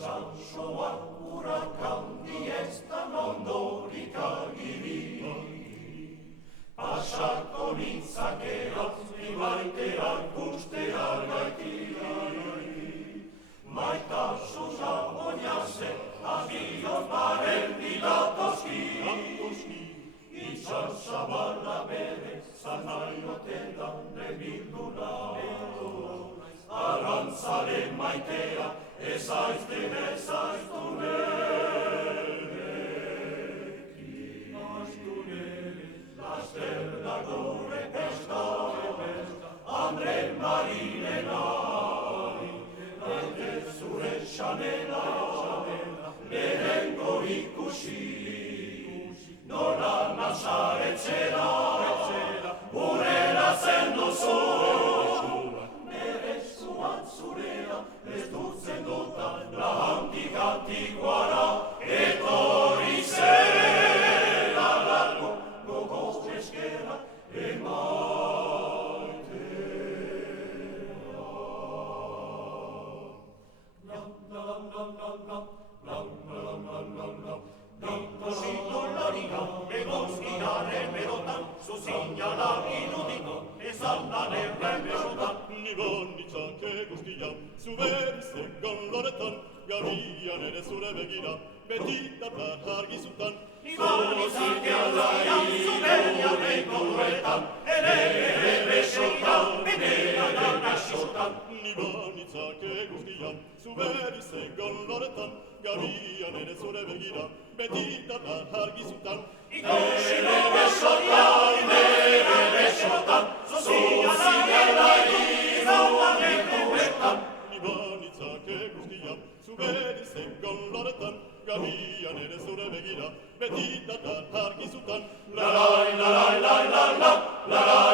Sasoa hurakan diestan ondorik agiri. Pasako nitzakera, ibaitera guztea gaitira. Maitasuna oinazen, azioz baren dilatoski. Izan zabala bere, zanaiote dan ebilduna. Arantzaren maitea, ezaizte ezaiztu nerekin. Laster da gure pesta, Andre Marinena. Ete zure xanela, lehengo ikusi. Nola nazaretzera, urera zen duzu. Berezuan zurea, ez dutzen dutan, lahantik antikoara, etorri zera largo, gogoz eskera, egozkiaren berotan, zuzinala inudiko, ezanan erremerotan. Nibon nitzake guztia, zuberizegon loretan, gabian ere zure begira, beti datar argizutan. Nibon nitzake alaian, zuberian eikoetan, ere besotan, benean asotan. Nibon nitzake guztia, zuberizegon loretan, gabian ere zure begira, beti datar argizutan. Ere besotan, zuzinala izan eikoetan. Nibon nitzake guztia, zuberizegon loretan, gabian ere zure begira, beti datar argizutan. La la la la la la la la.